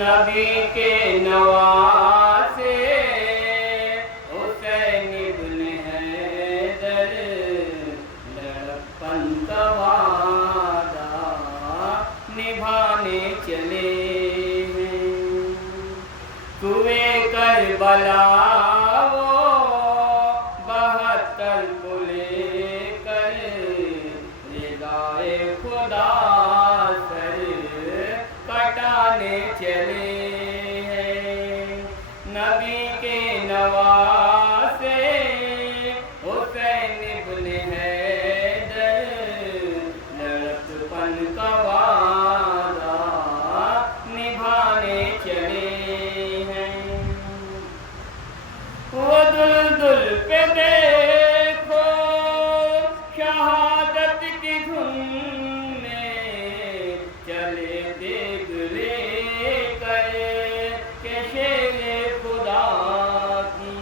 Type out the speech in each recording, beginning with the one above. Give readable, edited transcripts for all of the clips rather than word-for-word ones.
نبی کے نواسے حسین ابن حیدر لڑپن کا وعدہ نبھانے چلے ہیں۔ کوئے کربلا وہ 72 کو لے کر رضائے خدا سر کٹانے چلے ہیں۔ نبی کے نواسے حسین ابن حیدر لڑکپن کا وعدہ نبھانے چلے ہیں۔ وہ دلدل پہ دیکھو شہادت کی دھن میں چلے دیگ لے کر کہ شیر خدا کی۔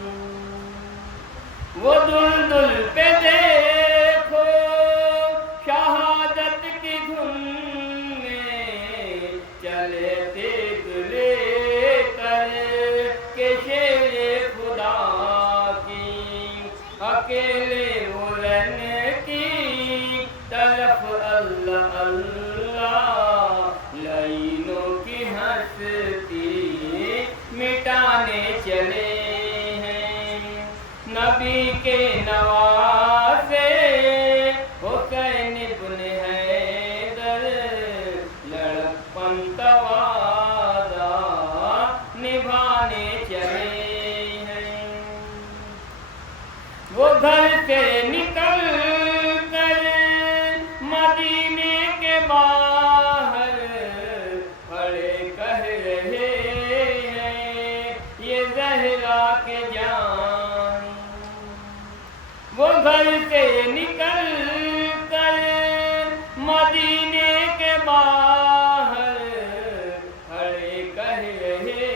وہ دلدل پہ دیکھو شہادت کی دھن میں چلے دیگ لے کر کہ شیر خدا کی۔ اکیلے بلند کی طرف اللہ اللہ لعینوں کی ہستی مٹانے چلے ہیں۔ نبی کے نواسے حسین ابن حیدر لڑکپن کا وعدہ نبھانے چلے ہیں۔ وہ گھر سے نکل کر مدینے کے باہر کھڑے کہہ رہے ہیں یہ زہرا کے جان۔ وہ گھر سے نکل کر مدینے کے باہر کھڑے کہہ رہے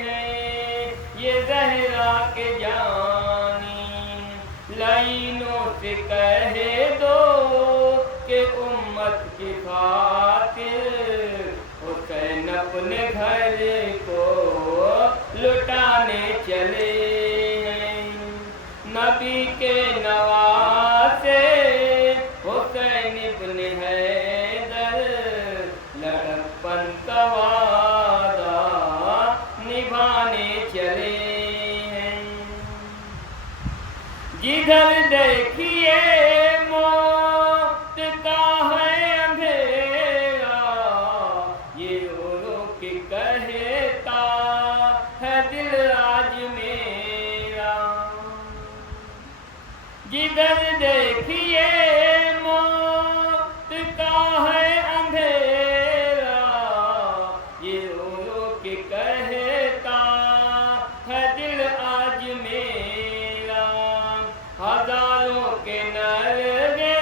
ہیں یہ زہرا کے جانی۔ لعینوں سے کہہ دو کہ امت کی خاطر حسین اپنے گھر کو لٹانے چلے ہیں۔ نبی کے نواسے حسین ابن حیدر لڑکپن کا وعدہ نبھانے چلے ہیں۔ جدھر دیکھیے موت کا ہے اندھیرا یہ رو کے کہتا ہے دل آج میرا۔ جدھر دیکھیے موت کا ہے اندھیرا یہ رو کے کہتا ہے دل آج میرا۔ ہزاروں کے نرگے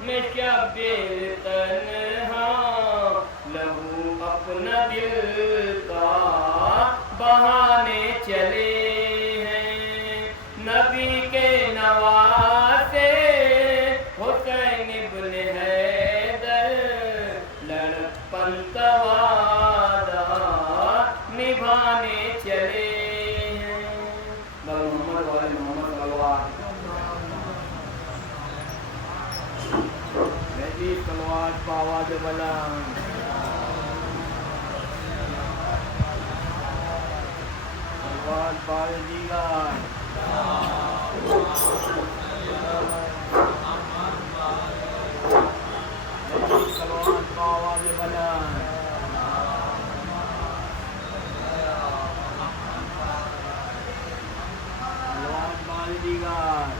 میں شبیر تنہا لہو اپنا دل کا بہانے چلے ہیں۔ نبی کے نواسے حسین ابن حیدر لڑکپن کا وعدہ نبھانے چلے ہیں۔ محمد والے محمد صلوات میری صلوات بآواز بلند۔ صلوات بار دیگر۔ میری صلوات بآواز بلند۔ صلوات بار دیگر۔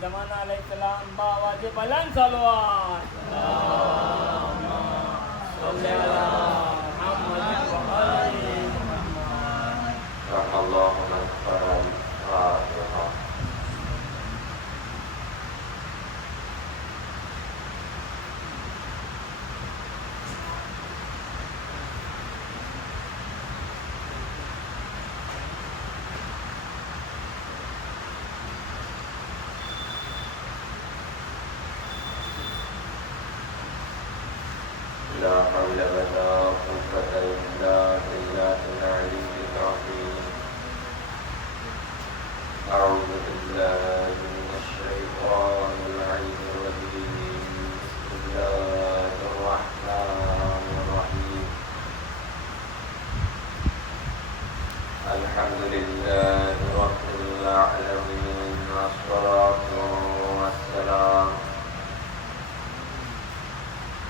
زمانہ علیہ السلام بآواز بلند صلوات۔ صلی اللہ محمد و آل محمد۔ اللہ اکبر۔ الحمد لله رب العالمين والصلاة والسلام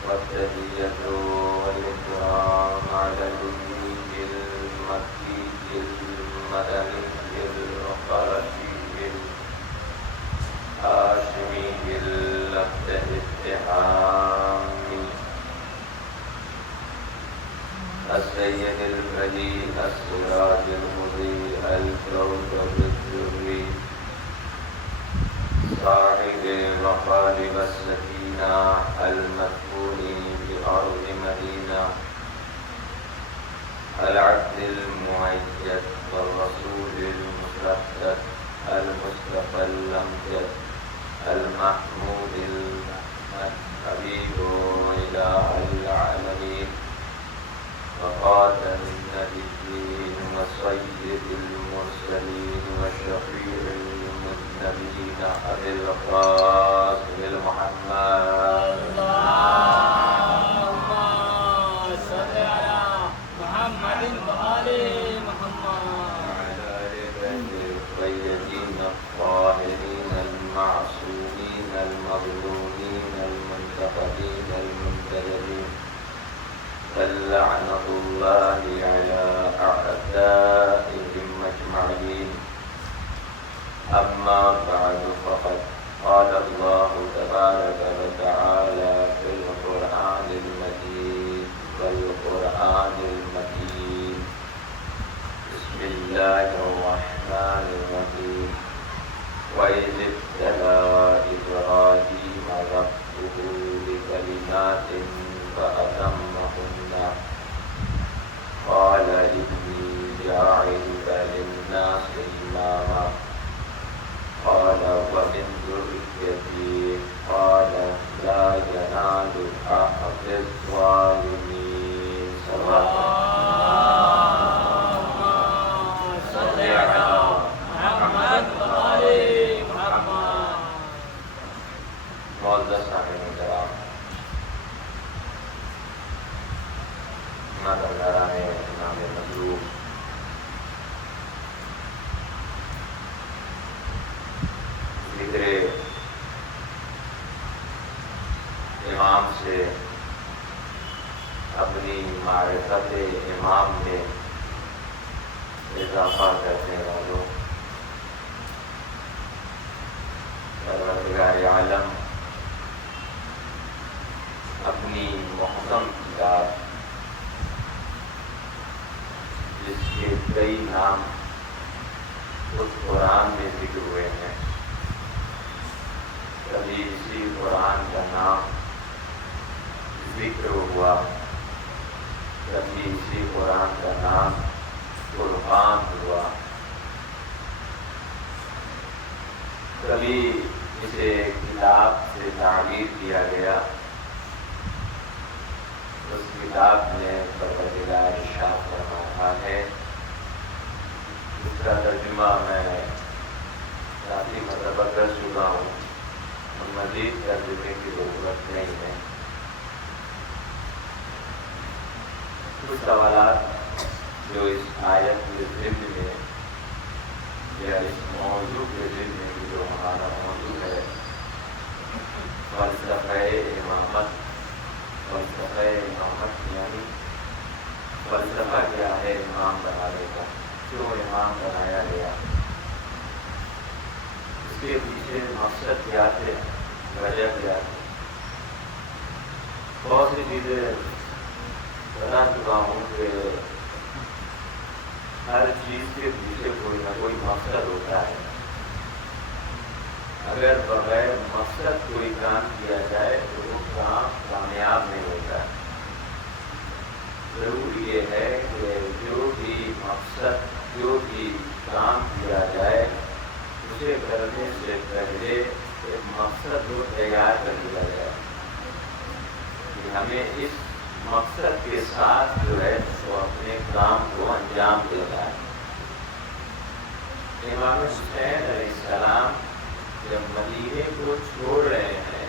والتحية والإكرام على النبي المكي المدني القرشي الهاشمي الاتهامي السيد البديع السراج المضيء الكوكب الدري صاحب مقالب السكينة المدفون بأرض مدينة العبد المؤيد والرسول المسدد المصطفى الأمجد المحمود الحبيب إله العالمين وخاتم النبيين وسيد المرسلين وشفيع المذنبين أبي القاسم محمد اللهم صل على محمد وآل محمد وعلى آله الطيبين الطاهرين المعصومين المظلومين المنتقدين المنتجبين فلعنة الله على أعدائهم أجمعين أما بعد فقد قال الله تبارك وتعالى في القرآن المجيد والقرآن المجيد بسم الله الرحمن الرحيم وإذ ابتلى إبراهيم ربه بكلمات فأتمهن قال إني جاعلك للناس إماما قال ومن ذريتي قال لا ينال أحد الظالمين اللهم صل على محمد وآل محمد معزز صاحب کرام نظران امام مظلوم ذکر امام سے اپنی معرفت امام میں اضافہ کرنے والوں پروردگار عالم اپنی محکم کتاب جس کے کئی نام اس قرآن میں ذکر ہوئے ہیں، کبھی اسی قرآن کا نام ذکر ہوا، کبھی اسی قرآن کا نام قرآن ہوا، کبھی اسے کتاب سے تعبیر کیا گیا۔ اس کتاب میں پروردگار ارشاد فرما رہا ہے، اس کا ترجمہ میں کافی مرتبہ کر چکا ہوں، مزید ترجمے کی ضرورت نہیں ہے۔ کچھ سوالات جو اس آیت کے ضمن میں یا اس موضوع کے ضمن میں جو ہمارا موضوع ہے فلسفہ امامت، فلسفہ امامت یعنی فلسفہ کیا ہے امام بنانے کا، کیوں امام بنایا گیا، اس کے پیچھے مقصد کیا تھے، وجہ کیا تھی۔ بہت سی چیزیں بتا چکا ہوں کہ ہر چیز کے پیچھے کوئی نہ کوئی مقصد ہوتا ہے، اگر بغیر مقصد کوئی کام کیا جائے تو وہ کام کامیاب نہیں ہوتا ہے۔ ضروری یہ ہے کہ جو بھی مقصد، جو بھی کام کیا جائے اسے کرنے سے پہلے ایک مقصد کو تیار کر لیا جائے کہ ہمیں اس مقصد کے ساتھ جو ہے وہ اپنے کام کو انجام دینا ہے۔ امام حسین علیہ السلام جب مدینے کو چھوڑ رہے ہیں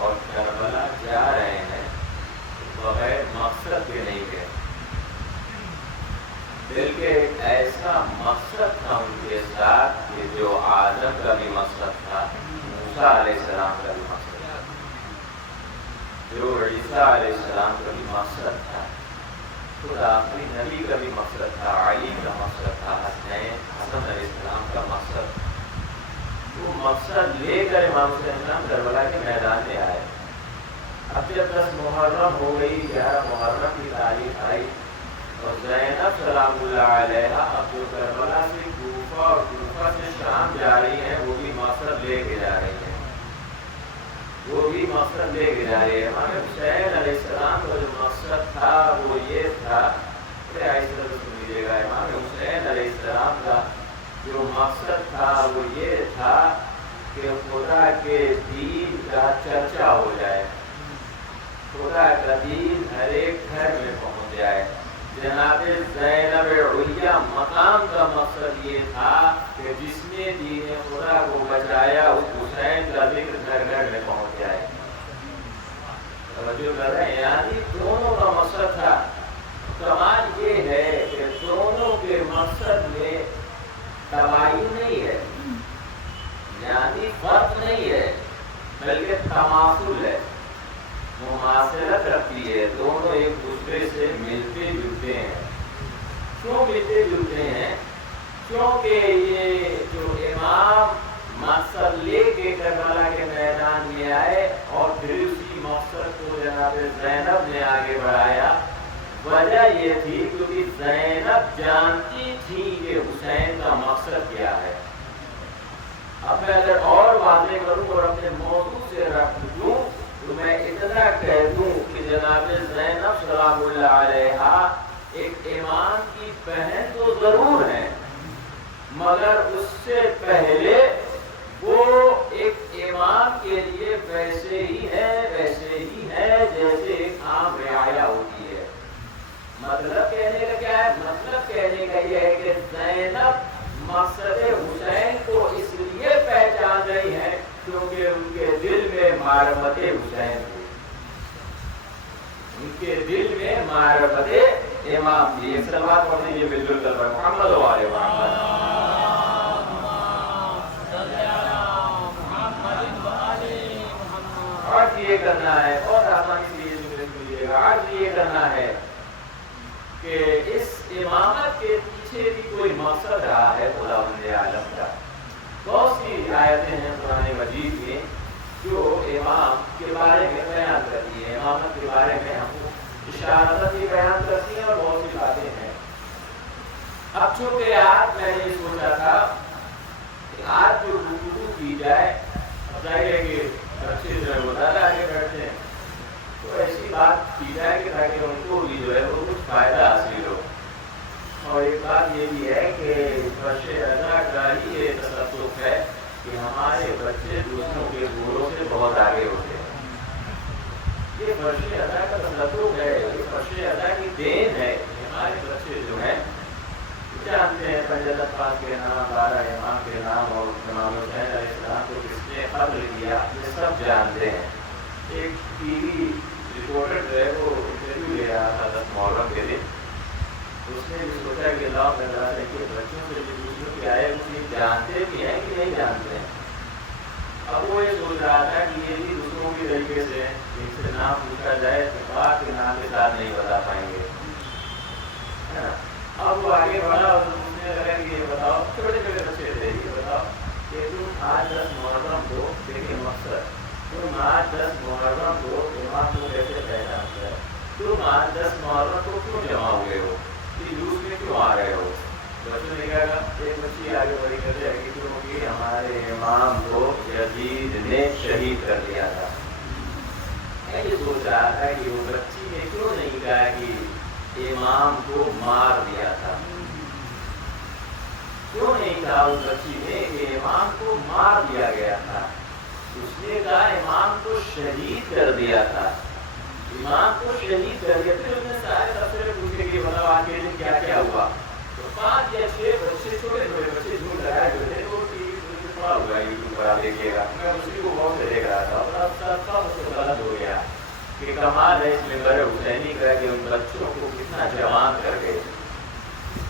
اور کربلا جا رہے ہیں تو بغیر مقصد کے نہیں گئے، بلکہ ایک ایسا مقصد تھا ان کے ساتھ کہ جو آدم کا بھی مقصد تھا، موسیٰ علیہ السلام کا بھی مقصد تھا، جو عیسیٰ علیہ السلام کا بھی مقصد تھا، خود آخری نبی کا بھی مقصد تھا، علی کا مقصد تھا، حسن علیہ السلام کا مقصد تھا۔ وہ مقصد لے کر امام حسین السلام کربلا کے میدان میں آئے۔ اب جب 10 محرم ہو گئی، 11 محرم کی تاریخ آئی، اور زینب سلام اللہ علیہ اب جو کربلا سے کوفہ اور کوفہ سے شام جا رہی ہیں، وہ بھی مقصد لے کے جا رہی ہیں، وہ بھی مقصد لے کے جا رہی ہے۔ امام حسین علیہ السلام کا جو مقصد تھا وہ یہ تھا کہ سنیجیے گا، امام حسین علیہ السلام کا جو مقصد تھا وہ یہ تھا کہ خدا کے دین کا چرچا ہو جائے، خدا کا دین ہر ایک گھر میں پہنچ جائے۔ جناب زینب علیہ مقام کا مقصد یہ تھا کہ جس نے دین خدا کو بچایا اس حسین کا ذکر گھر گھر میں پہنچ جائے۔ توجہ کر رہے ہیں، یعنی دونوں کا مقصد تھا۔ کمال یہ ہے کہ دونوں کے مقصد میں تباہی نہیں ہے، یعنی فرق نہیں ہے، بلکہ تماثل ہے، مماثلت رکھتی ہے، دونوں ایک دوسرے سے ملتے جلتے ہیں۔ کیوں ملتے جلتے ہیں؟ کیونکہ یہ جو امام مقصد لے کے کربلا کے میدان میں آئے اور پھر اسی مقصد کو جناب زینب نے آگے بڑھایا، وجہ یہ تھی کیونکہ زینب جانتی تھی کہ حسین کا مقصد کیا ہے۔ اب میں اگر اور واضح کروں اور اپنے موضوع سے ربط دوں تو میں اتنا کہہ دوں کہ جناب زینب سلام اللہ علیہ ایک امام کی بہن تو ضرور ہے، مگر اس سے پہلے وہ ایک امام کے لیے ویسے ہی ہے جیسے ایک عام رعایا ہوتی ہے۔ مطلب کہنے کا کیا ہے؟ مطلب کہنے کا یہ ہے کہ زینب مقصد حسین کو اس لیے پہچان رہی ہے کیونکہ ان کے دل میں معرفت حسین تھی، ان کے دل میں معرفت امام تھی۔ ایک صلوات پڑھ دیجیے بالکل کر رہا محمد و آل محمد۔ آج یہ کرنا ہے، بہت آسانی سے یہ سنیے گا، آج یہ کرنا ہے کہ اس امامت کے پیچھے بھی کوئی مقصد رہا ہے خداوند عالم کا۔ بہت سی آیتیں ہیں قرآن مجید میں جو امام کے بارے میں بیان کرتی ہیں، امامت کے بارے میں ہم کو اشارت بھی بیان کرتی ہیں اور بہت سی باتیں ہیں۔ اب چونکہ آج میں نے سوچا تھا کہ آج جو گفتگو کی جائے، اب ظاہر ہے کہ بچے جو ہے وہ زیادہ آگے بیٹھتے ہیں، تو ایسی بات کی جائے کہ تاکہ ان کو بھی جو ہے وہ کچھ فائدہ حاصل ہو۔ اور ایک بات یہ بھی ہے کہ فرش ادا کا ہی یہ تصوف ہے کہ ہمارے بچے دوسروں کے گوروں سے بہت آگے ہوتے ہیں۔ یہ فرش ادا کا تصوف ہے، یہ فرش ادا کی دین ہے۔ ہمارے بچے جو ہیں جانتے ہیں فضیلت پاک کے نام، 12 امام کے نام اور امام حسین علیہ السلام کو کس نے قتل کیا، یہ سب جانتے ہیں۔ ایک ٹی وی رپورٹر جو ہے وہ انٹرویو لے رہا تھا 10 محرم کے دن، اس نے بھی سوچا کہ اللہ تعالیٰ سے کہ بچوں سے جو دوسروں کے آئے وہ جانتے بھی ہیں کہ نہیں جانتے ہیں۔ اب وہ یہ سوچ رہا تھا کہ یہ بھی دوسروں کے طریقے سے ان سے نام پوچھا جائے تو باپ کے نام کے ساتھ نہیں بتا پائیں گے، ہے نا۔ اب وہ آگے بڑھا اور پوچھنے لگا کہ یہ بتاؤ، چھوٹے چھوٹے بچے تھے، یہ بتاؤ کہ تم آج 10 محرم کو، دیکھیں مقصد، تم آج 10 محرم کو امام کو کیسے پہچان کر، تم آج 10 محرم کو کیوں جمع ہوئے ہو، جلوس میں کیوں آ رہے ہو؟ بچوں نے کہا ایک بچی آگے بڑھی کر جائے گی کیونکہ ہمارے امام کو یزید نے شہید کر دیا تھا۔ میں یہ سوچ رہا تھا کہ وہ بچی نے کیوں نہیں کہا کہ امام کو مار دیا تھا، کیوں نہیں کہا اس بچی نے کہ امام کو مار دیا گیا تھا؟ اس نے کہا امام کو شہید کر دیا تھا، امام کو شہید کر دیا۔ پھر اس نے سارے تفسیر پوچھے کہ مطلب آج کے دن کیا کیا ہوا، تو 5 یا 6 بچے چھوٹے چھوٹے بچے جھوٹ لگائے جو تھے وہ ٹی وی پہ پڑا ہوا ہے یوٹیوب پر، آپ دیکھیے گا، میں اسی کو بہت سے دیکھ رہا تھا اور سب اس کو غلط ہو گیا کہ کمال ہے اس ممبر حسینی کا کہ ان بچوں کو کتنا جوان کر گئے۔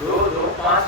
2 2 5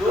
2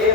1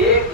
1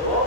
2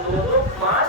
2 2 5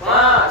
5।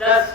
10।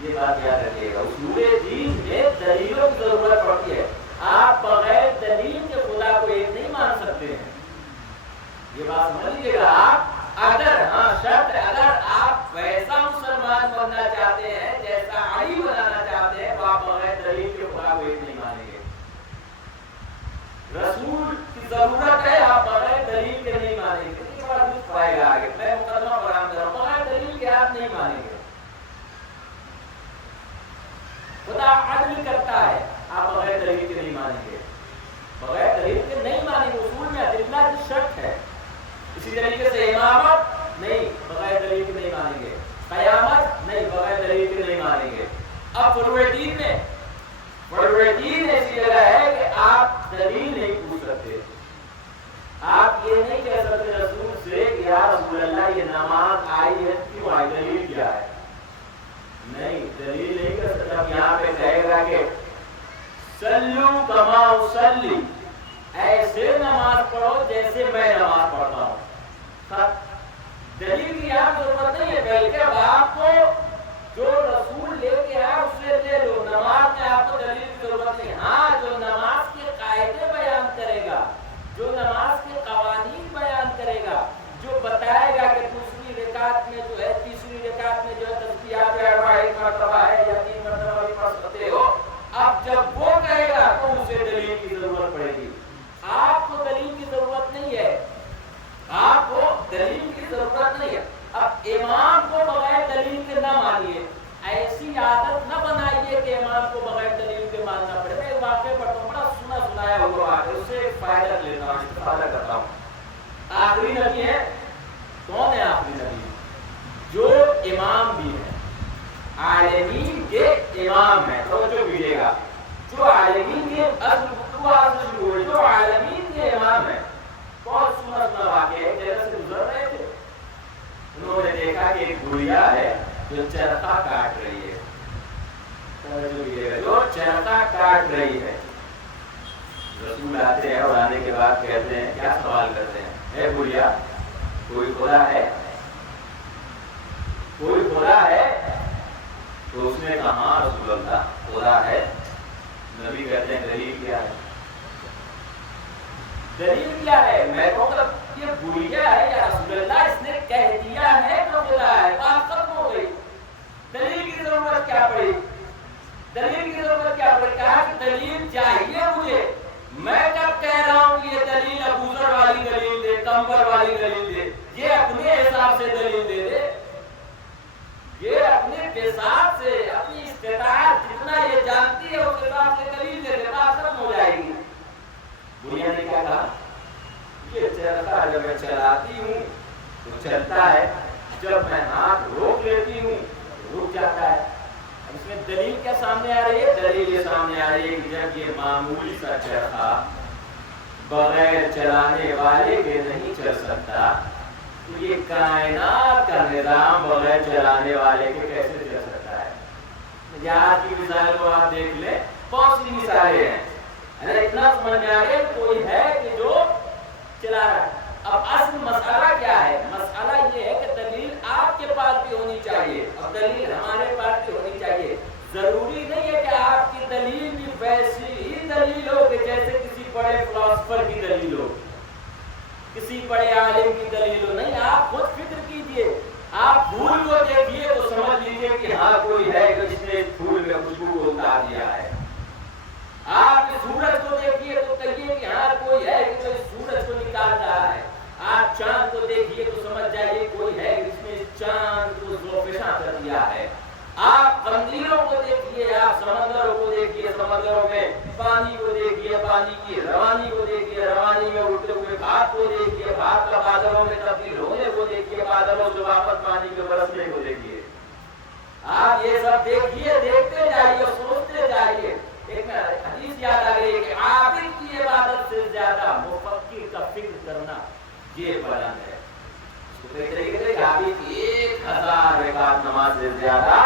یہ بات یاد رکھیے گا, اصول دین میں دلیلوں کی ضرورت پڑتی ہے. آپ بغیر دلیل کے خدا کو ایک نہیں مان سکتے ہیں. یہ بات سمجھ لیجیے گا. آپ اگر شرط اگر آپ ویسا مسلمان بننا چاہتے ہیں جیسا علی بنانا چاہتے ہیں تو آپ بغیر دلیل کے خدا کو ایک نہیں مانیں گے. رسول کی ضرورت ہے, آپ بغیر دلیل کے نہیں مانیں گے. یہ بڑا دکھ پائے گا آگے, میں مقدمہ بیان کر رہا ہوں, بغیر دلیل کے آپ نہیں مانیں گے. خدا عدل کرتا ہے, آپ بغیر دلیل کے نہیں مانیں گے. بغیر دلیل کے نہیں مانیں گے. اصول میں ادلہ کی شرط ہے. اسی طریقے سے امامت نہیں, بغیر دلیل کے نہیں مانیں گے. قیامت نہیں, بغیر دلیل کے نہیں مانیں گے. اب فروع دین میں ایسی جگہ ہے کہ آپ دلیل نہیں پوچھ سکتے. آپ یہ نہیں کہہ سکتے رسول سے کہ یا رسول اللہ یہ نماز آئی ہے کیوں آئی, دلیل کیا ہے. نہیں, دلیل نہیں کر سکتا. یہاں پہ کہے گا کہ صلو کما اصلی, ایسے نماز پڑھو جیسے میں نماز پڑھتا ہوں. دلیل کی آپ ضرورت نہیں ہے, بلکہ اب آپ کو جو رسول لے کے آیا اس سے لے لو. نماز میں آپ کو دلیل کی ضرورت نہیں. ہاں, جو نماز کے قاعدے بیان کرے گا, جو نماز کے قوانین بیان کرے گا, جو بتائے گا کہ دوسری رکعت میں جو ہے, تیسری رکعت میں جو ہے تسبیحات اربع ایک مرتبہ ہے یا 3 مرتبہ بھی پڑھ سکتے ہو, اب جب وہ کہے گا تو اسے دلیل کی ضرورت پڑے گی. آپ کو دلیل کی ضرورت نہیں ہے, آپ کو دلیل کی ضرورت نہیں ہے. اب امام کو بغیر دلیل کے نہ مانیے. ایسی عادت نہ بنائیے کہ امام کو بغیر دلیل کے ماننا پڑے. میں ایک واقعہ پڑھتا ہوں, بڑا سنایا ہوا واقعہ, اس سے ایک فائدہ لیتا ہوں, استفادہ کرتا ہوں. آخری نبی ہے. کون ہے آخری نبی؟ جو امام بھی ہے, عالمین کے امام ہے. توجہ کیجیے گا, جو عالمین کے جو عالمین کے امام ہے. بہت سنا واقعہ ہے. جگہ سے گزر رہے تھے, انہوں نے دیکھا کہ ایک گڑیا ہے جو چرخا کاٹ رہی ہے. جو چرخا کاٹ رہی ہے. رسول آتے ہیں اور آنے کے بعد کہتے ہیں, کیا سوال کرتے ہیں, اے گڑیا کوئی خدا ہے, کوئی خدا ہے؟ تو اس نے کہا ہاں رسول اللہ خدا ہے. نبی کہتے ہیں دلیل کیا ہے؟ دلیل کیا ہے؟ میں کہوں گا یہ گڑیا ہے یا رسول اللہ, اس نے کہہ دیا ہے تو خدا ہے, بات ختم ہو گئی. دلیل کی ضرورت کیا پڑی؟ دلیل کی ضرورت کیا پڑی؟ کہا کہ دلیل چاہیے مجھے. میں کب کہہ رہا ہوں کہ یہ دلیل ابوذر والی دلیل دے, کمبر والی دلیل دے, یہ اپنے حساب سے دلیل دے دے. یہ اپنے حساب سے, اپنی استطاعت جتنا یہ جانتی ہے اس حساب سے دلیل دے دے, بات ختم ہو جائے گی. دنیا نے کیا کہا, یہ چرخا جب میں چلاتی ہوں تو چلتا ہے, جب میں ہاتھ روک لیتی ہوں رک جاتا ہے. اس میں دلیل کیا سامنے آ رہی ہے؟ دلیل یہ سامنے آ رہی ہے کہ جب یہ معمولی سا چرخا بغیر چلانے والے کے نہیں چل سکتا, تو یہ کائنات کا نظام بغیر چلانے والے کے کیسے چل سکتا ہے. یہاں کی مثال کو آپ دیکھ لیں, بہت سی مثالیں ہیں. اتنا سمجھ میں آ گیا کوئی ہے کہ جو چلا رہا ہے. اب اصل مسئلہ کیا ہے؟ مسئلہ یہ ہے کہ دلیل آپ کے پاس بھی ہونی چاہیے اور دلیل ہمارے پاس بھی ہونی چاہیے. ضروری نہیں ہے کہ آپ کی دلیل بھی ویسی ہی دلیل ہو کہ جیسے کسی بڑے فلاسفر کی دلیل ہو, کسی بڑے عالم کی دلیل ہو. نہیں, آپ خود فکر کیجئے, آپ پھول کو دیکھیے تو سمجھ لیجئے کہ ہاں کوئی ہے جس نے پھول میں خوشبو کو اتار دیا ہے. آپ سورج کو دیکھیے تو کہیے کہ ہاں کوئی ہے کہ جو سورج کو نکال رہا ہے. آپ چاند کو دیکھیے تو سمجھ جائیے کوئی ہے جس نے چاند کو زوفشاں کر دیا ہے. آپ قندیلوں کو دیکھیے, آپ سمندروں کو دیکھیے, سمندروں میں پانی کو دیکھیے, پانی کی روانی کو دیکھیے, روانی میں اڑتے ہوئے بھاپ کو دیکھیے, بھاپ کا بادلوں میں تبدیل ہونے کو دیکھیے, بادلوں سے واپس پانی کے برسنے کو دیکھیے. آپ یہ سب دیکھیے, دیکھتے جائیے, سوچتے جائیے. ایک حدیث یاد آ گئی کہ عابد کی عبادت سے زیادہ مفکر کا فکر کرنا یہ بلند ہے. اس کو کہتے ہیں کہ عابد کی 1000 رکعت نماز سے زیادہ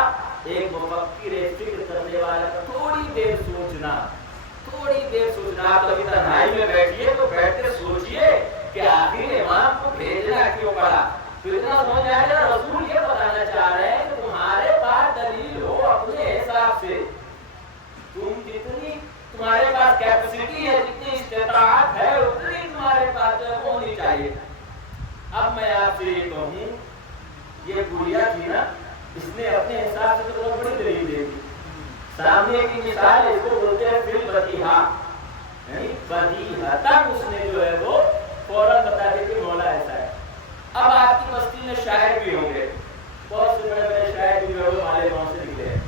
ایک مفکر فکر کرنے والا کا تھوڑی دیر سوچنا. آپ کبھی تنہائی میں بیٹھیے تو بیٹھ کے سوچئے کہ آخر امام کو بھیجنا کیوں پڑا. تو اتنا سمجھ آئے گا رسول یہ بتانا چاہ چاہ رہے ہیں کہ تمہارے پاس دلیل ہو اپنے حساب سے، تم جتنی تمہارے پاس کیپیسٹی ہے، جتنی استطاعت ہے، اتنی تمہارے پاس ہونی چاہیے۔ اب میں آپ سے یہ کہوں، یہ گڑیا تھی نا، اس نے اپنے حساب سے تو بہت بڑی دلیل دے دی۔ سامنے کی مثال اس کو بولتے ہیں فی البدیہہ، یعنی بدیہتاً اس نے جو ہے وہ فوراً بتا دیا کہ مولا ایسا ہے۔ اب آپ کی بستی میں شاعر بھی ہوں گے، بہت سے بڑے بڑے شاعر بھی جو مالیگاؤں سے نکلے ہیں،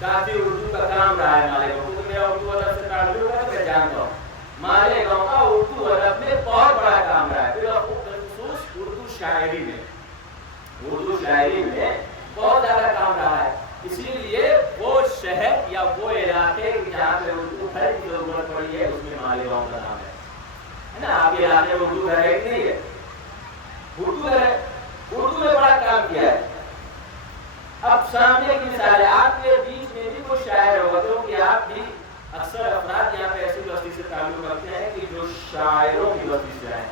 کافی اردو کا کام رہا ہے مالیگاؤں، کیونکہ میرا اردو ادب سے تعلق ہے تو میں جانتا ہوں مالیگاؤں کا اردو ادب میں بہت بڑا کام رہا ہے، بالخصوص اردو شاعری میں بہت زیادہ کام رہا ہے۔ اسی لیے وہ شہر یا وہ علاقے جہاں پہ اردو گھر کی ضرورت پڑی ہے اس میں مالیگاؤں کا نام ہے نا۔ آپ کے علاقے میں اردو گھر ہے کہ نہیں ہے؟ اردو گھر ہے، اردو میں بڑا کام کیا ہے۔ اب سامنے کی مثال ہے، آپ کے بیچ میں بھی کوئی شاعر ہوگا، کیونکہ آپ بھی اکثر افراد یہاں پہ ایسی بستی سے تعلق رکھتے ہیں کہ جو شاعروں کی بستی سے ہیں،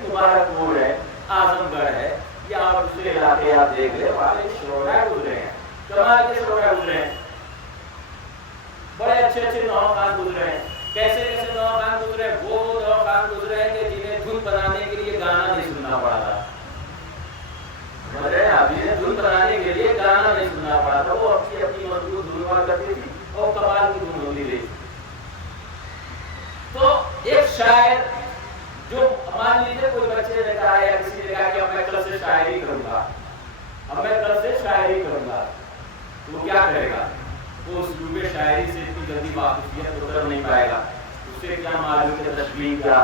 مبارک پور ہے، اعظم گڑھ ہے، یا آپ دوسرے علاقے آپ دیکھ لیں، وہاں پہ شعراء گزرے ہیں، کمال کے شعراء گزرے ہیں، بڑے اچھے اچھے نوخان گزرے ہیں۔ کیسے کیسے نوخان گزرے ہیں؟ وہ نوخان گزرے ہیں کہ جنہیں دھن بنانے کے لیے گانا نہیں سننا پڑا تھا، جنہیں دھن بنانے کے لیے گانا نہیں سننا پڑا تھا، وہ اپنی اپنی مضبوط دھن ہوا کرتی تھی اور کمال کی دھن ہوتی رہی۔ تو ایک شاعر جو مان لیجیے کوئی بچے نے کہا یا کسی نے کہا کہ اب میں کل سے شاعری کروں گا، تو وہ کیا کرے گا؟ وہ اسلوب شاعری سے اتنی جلدی واقفیت تو کر نہیں پائے گا۔ اسے کیا معلوم کہ تشبیہ کیا،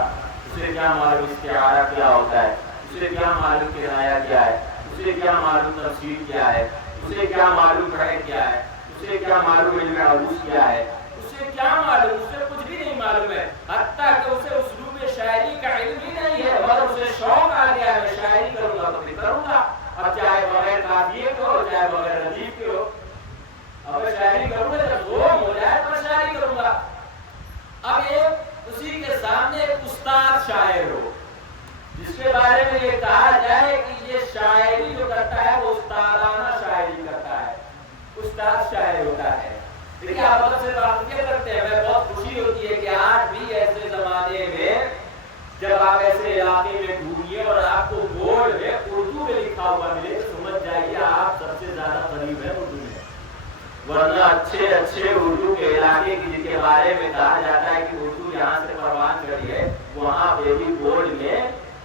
اسے کیا معلوم استعارہ کیا ہوتا ہے، اسے کیا معلوم کنایہ کیا ہے، اسے کیا معلوم تفسیر کیا ہے، اسے کیا معلوم بحث کیا ہے، اسے کیا معلوم علم عروض کیا ہے، اسے کیا معلوم؟ اسے کچھ بھی نہیں معلوم ہے، حتیٰ کہ اسے اسلوب شاعری کا علم ہی نہیں ہے، مگر اسے شوق آ گیا ہے میں شاعری کروں گا تو پھر کروں گا، اب چاہے بغیر قافیے کے ہو چاہے بغیر ردیف کے ہو، اب میں شاعری کروں گا، جب وہ ہو جائے تو میں شاعری کروں گا۔ اب ایک اسی کے سامنے ایک استاد شاعر ہو جس کے بارے میں یہ کہا جائے کہ یہ شاعری جو کرتا ہے وہ استادانہ شاعری کرتا ہے، استاد شاعر ہوتا ہے۔ دیکھیے آپ ادب سے واقفیت رکھتے ہیں، میں بہت خوشی ہوتی ہے کہ آج بھی ایسے زمانے میں جب آپ ایسے علاقے میں ڈھونڈیے اور آپ کو بورڈ میں اردو میں لکھا ہوا ملے تو سمجھ جائیے آپ سب سے زیادہ قریب ہے اردو میں، ورنہ اچھے اچھے اردو کے علاقے کی جن کے بارے میں کہا جاتا ہے کہ اردو یہاں سے پروان چڑھی ہے، وہاں پہ بھی بورڈ میں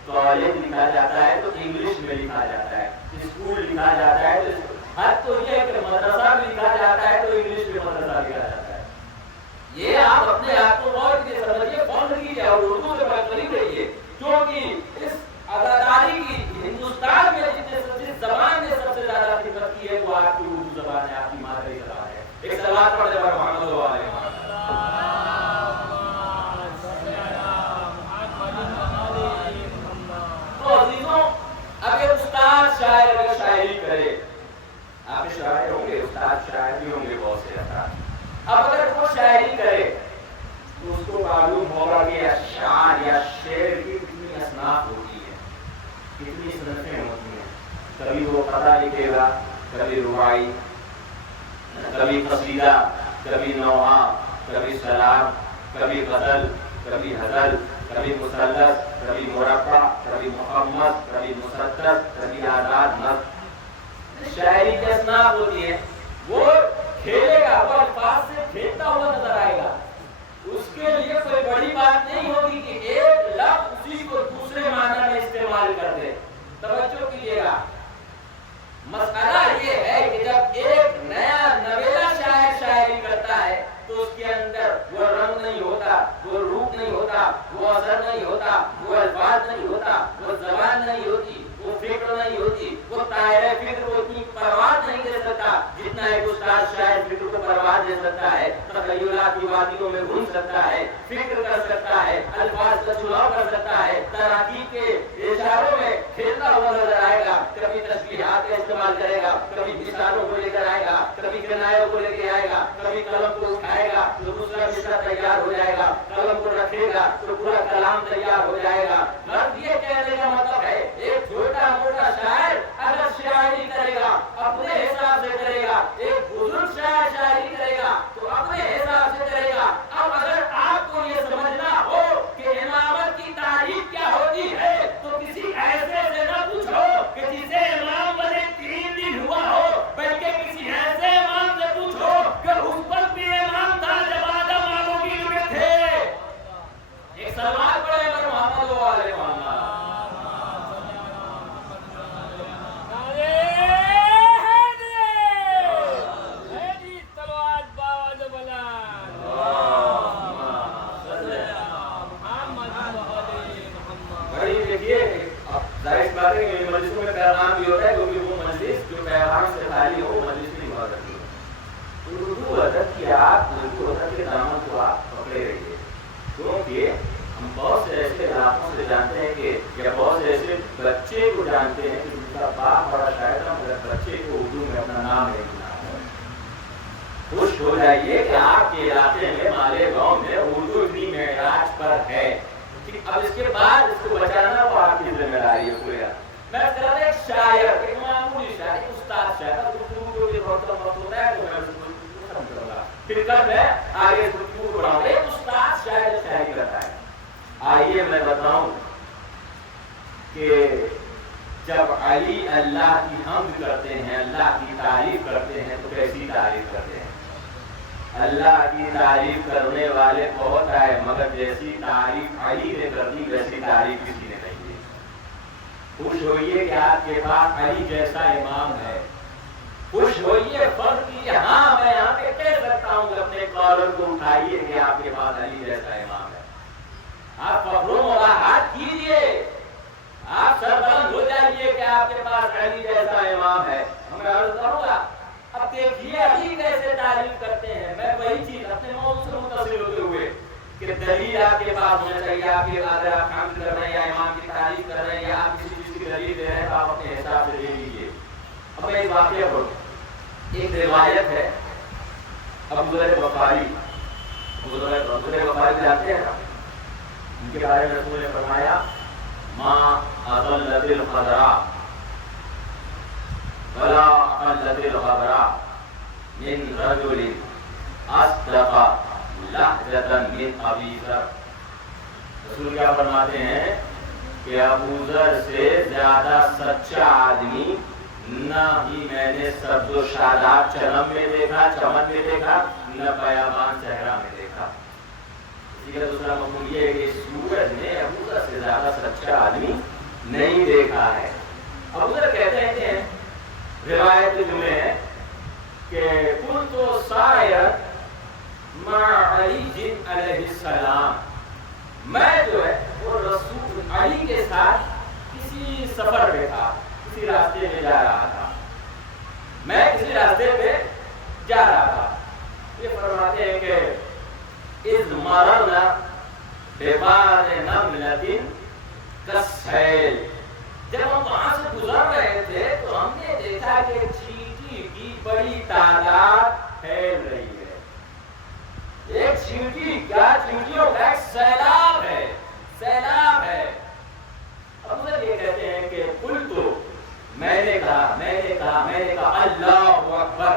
کالج لکھا جاتا ہے تو انگلش میں لکھا جاتا ہے، اسکول لکھا جاتا ہے تو حد تو یہ ہے کہ مدرسہ بھی لکھا جاتا ہے تو انگلش میں مدرسہ لکھا جاتا ہے۔ یہ آپ اپنے آپ کو غور سے سمجھیے، فون کیجیے اور اردو سے قریب رہیے، کیونکہ اس اداداری کی ہندوستان میں جس زبان نے سب سے زیادہ خدمت کی ہے وہ آپ کی اردو زبان ہے، آپ کی مادری زبان ہے۔ ایک سوال پڑھ دے محمد صلی اللہ علیہ وسلم۔ تو عزیزوں اب یہ استاد شاعر اگر شاعری کرے، آپ شاعر ہوں گے، استاد شاعر بھی ہوں گے بہت سے افراد، اب اگر وہ شاعری کرے تو اس کو معلوم ہوگا کہ اشعار یا شعر کی کتنی اصناف ہوتی ہے، کتنی صنفیں ہوتی ہیں۔ کبھی وہ قطع لکھے گا، کبھی رباعی، کبھی قصیدہ، کبھی نوحہ، کبھی سلام، کبھی غزل، کبھی ہزل، کبھی مثلث، کبھی مربع، کبھی محمد، کبھی مسدس، کبھی آزاد نظم۔ شاعری کی اصناف ہوتی ہے۔ وہ کھیلے گا، وہ الفاظ سے کھیلتا ہوا نظر آئے گا، اس کے لیے کوئی بڑی بات نہیں ہوگی کہ ایک لفظ اسی کو دوسرے معنی میں استعمال کر دے۔ توجہ کیجیے گا، مسئلہ یہ ہے کہ جب ایک نیا نویلا شاعر شاعری کرتا ہے تو اس کے اندر وہ رنگ نہیں ہوتا، وہ روپ نہیں ہوتا، وہ اثر نہیں ہوتا، وہ الفاظ نہیں ہوتا، وہ زبان نہیں ہوتی، وہ فکر نہیں ہوتی، وہ دائرہ فکر کو اتنی پرواز نہیں دے سکتا جتنا ایک استاد شاعر فکر کو پرواز دے سکتا ہے، تخیلات کی وادیوں میں گھوم سکتا ہے، فکر کر سکتا ہے، الفاظ کا چناؤ کر سکتا ہے، تراکیب کے اشاروں میں کھیلتا ہوا نظر آئے گا، کبھی تشبیہات کا استعمال کرے گا، کبھی مثالوں کو لے کر آئے گا، کبھی کنایوں کو لے کے آئے گا، کبھی قلم کو اٹھائے گا تو دوسرا مصرع تیار ہو جائے گا، قلم کو رکھے گا تو پورا کلام تیار ہو جائے گا۔ مرد یہ کہنے کا مطلب ہے ایک چھوٹا موٹا شاعر اگر شاعری کرے گا اپنے نہیں ہوا کرتی ہے۔ اردو ادب کی آپ اردو ادب کے دامن کو آپ پکڑے رہیے، کیونکہ ہم بہت سے ایسے علاقوں سے جانتے ہیں کہ یا بہت سے ایسے بچے کو جانتے ہیں کہ جن کا باپ بڑا شاعر تھا مگر بچے کو اردو میں اپنا نام نہیں سنا ہے۔ خوش ہو جائیے کہ آپ کے علاقے میں مالیگاؤں میں اردو اتنی معراج پر ہے، اب اس کے بعد اس کو بچانا وہ آپ کی ذمہ داری ہے پورا۔ میں کہتا ایک شاعر، ایک معمولی شاعر، ایک استاد شاعر، گفتگو جو بھی وقت ہوتا ہے تو میں اس کو ختم کروں گا، پھر کل میں آگے گفتگو بڑھاؤں گا۔ ایک استاد شاعر شاعری کرتا ہے۔ آئیے میں بتاؤں کہ جب علی اللہ کی حمد کرتے ہیں، اللہ کی تعریف کرتے ہیں تو کیسی تعریف کرتے ہیں؟ اللہ کی تعریف کرنے والے بہت آئے مگر جیسی تعریف علی نے کر دی ویسی تعریف کسی نے نہیں دی۔ خوش ہوئیے کہ آپ کے پاس علی جیسا امام ہے، خوش ہوئیے فرض کیجیے، ہاں میں یہاں پہ کہہ سکتا ہوں کہ اپنے کالر کو اٹھائیے کہ آپ کے پاس علی جیسا امام ہے۔ آپ فخر و مباحات کیجیے، آپ سربلند ہو جائیے کہ آپ کے پاس علی جیسا امام ہے۔ میں عرض کروں گا اب دیکھیے علی کیسے تعریف کرتے ہیں۔ میں وہی چیز اپنے موضوع سے متصل ہوتے ہوئے کہ دلیل آپ کے پاس ہونا چاہیے، آپ کے اگر آپ حمد کر رہے ہیں یا امام کی تعریف کر رہے ہیں یا آپ کسی چیز کی دلیل دے رہے ہیں تو آپ اپنے حساب سے دے لیجیے۔ اب میں ایک واقعہ پڑھوں، ایک روایت ہے ابو ذر غفاری، ابو ذر غفاری جانتے ہیں نا، ان کے بارے میں رسول نے فرمایا ما اضلت الخضراء ولا اقلت الغبراء من رجل اصدق لہجة من ابی ذر۔ رسول کیا فرماتے ہیں کہ ابو ذر سے زیادہ سچا آدمی نہ ہی میں نے سبز و شاداب چمن میں دیکھا نہ بیابان صحرا میں دیکھا۔ اسی کا دوسرا مفہوم یہ ہے کہ سورج نے ابو ذر سے زیادہ سچا آدمی نہیں دیکھا ہے۔ ابو ذر کہتے ہیں کہ روایت جملے ہیں کہ کنت سائر مع علی علیہ السلام، میں جو ہے وہ رسول علی کے ساتھ کسی سفر پہ تھا، کسی راستے میں جا رہا تھا، میں کسی راستے پہ جا رہا تھا۔ یہ فرماتے ہیں کہ اذ مررنا ببعض نملۃ کالسیل، جب ہم وہاں سے گزر رہے تھے تو ہم نے دیکھا کہ چینٹی کی بڑی تعداد پھیل رہی ہے، ایک چینٹیوں کا ایک سیلاب ہے۔ اب یہ کہتے ہیں کہ قلت، میں نے کہا اللہ اکبر،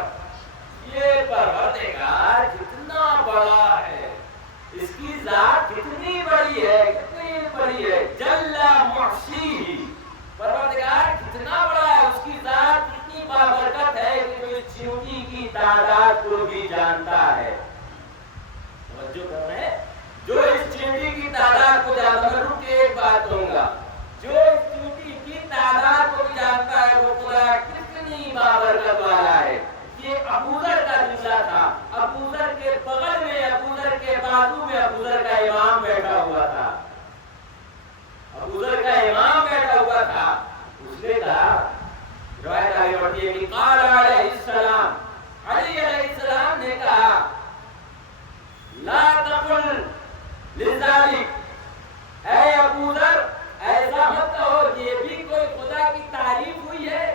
یہ پروردگار کتنا بڑا ہے، اس کی ذات کتنی بڑی ہے جل محصیہ، پروردگار کتنا بڑا ہے، اس کی ذات کتنی بابرکت ہے کہ جو چینٹی کی تعداد کو بھی جانتا ہے۔ توجہ کر رہے ہیں، جو اس چینٹی کی تعداد کو جانتا ہے، رک کے ایک بات کہوں گا، جو اس چینٹی کی تعداد کو بھی جانتا ہے وہ خدا کتنی بابرکت والا ہے۔ یہ ابو ذر کا جملہ تھا، ابو ذر کے بغل میں، ابو ذر کے بازو میں ابو ذر کا امام بیٹھا ہوا تھا، اس نے کہا، روایت آگے بڑھتی ہے کہ قال علیہ السلام، علی علیہ السلام نے کہا لا تقل لذالک، اے ابو ذر ایسا مت کہو، یہ بھی کوئی خدا کی تعریف ہوئی ہے،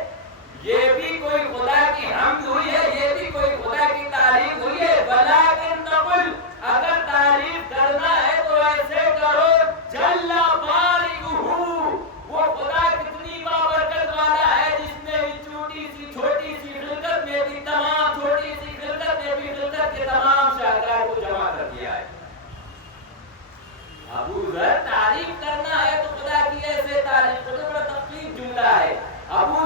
یہ بھی کوئی خدا کی حمد ہوئی ہے، یہ بھی کوئی خدا کی تعریف ہوئی ہے، ولیکن تقل، اگر تعریف کرنا ہے تو ایسے کرو جل بارئہ، وہ خدا کتنی بابرکت والا ہے جس نے چھوٹی سی خلقت میں بھی تمام خلقت کے تمام شاہکار کو جمع کر دیا ہے۔ ابو ذر تعریف کرنا ہے تو خدا کی ایسے تعریف کرو، بڑا تفصیل جملہ ہے۔ ابو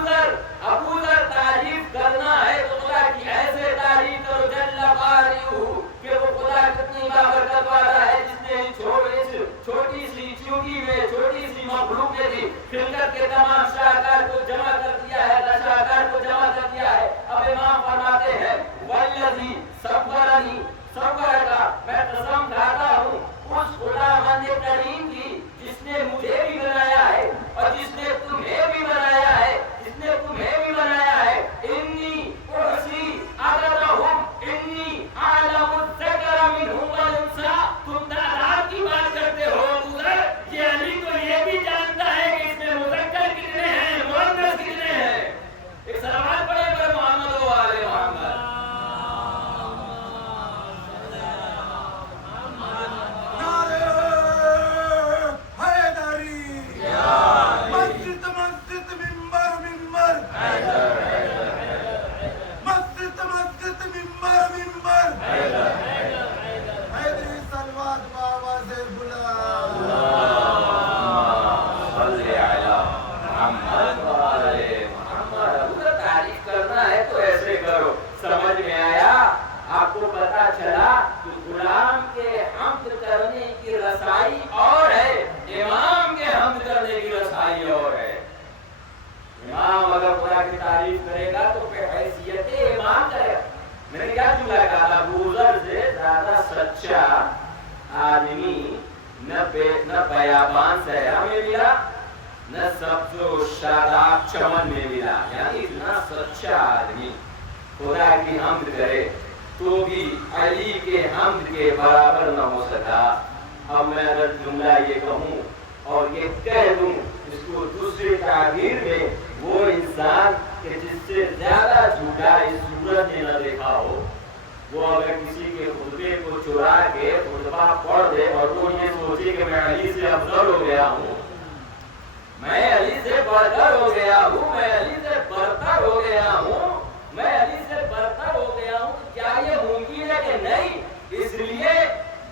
ذر تعریف کرنا ہے تو خدا کی ایسے تعریف کرو جل بارئہ، کہ وہ خدا کتنی بابرکت والا ہے جس نے چھوٹی سی چونٹی میں چھوٹی سی مخلوق میں بھی خلقت کے تمام شاہکار کو جمع کر دیا ہے، شاہکار کو جمع کر دیا ہے۔ اب امام فرماتے ہیں والذی صورنی صورکا، میں قسم کھاتا ہوں اس خداوند کریم کی جس نے مجھے بھی بنایا ہے اور جس نے تمہیں بھی بنایا ہے، انی احصی بیابان صحرا میں ملا نہ سبز و شاداب چمن میں ملا. یعنی اتنا سچا آدمی خدا کی حمد کرے تو بھی علی کے حمد کے برابر نہ ہو سکا. اب میں اگر جملہ یہ کہوں اور یہ کہہ دوں اس کو دوسرے تعبیر میں وہ انسان کہ جس سے زیادہ جھوٹا اس سورج نے نہ دیکھا ہو وہ اگر کسی کے خطبے کو چرا کے خطبہ پڑھ دے اور وہ یہ سوچے کہ میں علی سے افضل ہو گیا ہوں, میں علی سے برتر ہو گیا ہوں, میں علی سے برتر ہو گیا ہوں, میں علی سے برتر ہو گیا ہوں, تو کیا یہ ممکن ہے کہ نہیں؟ اس لیے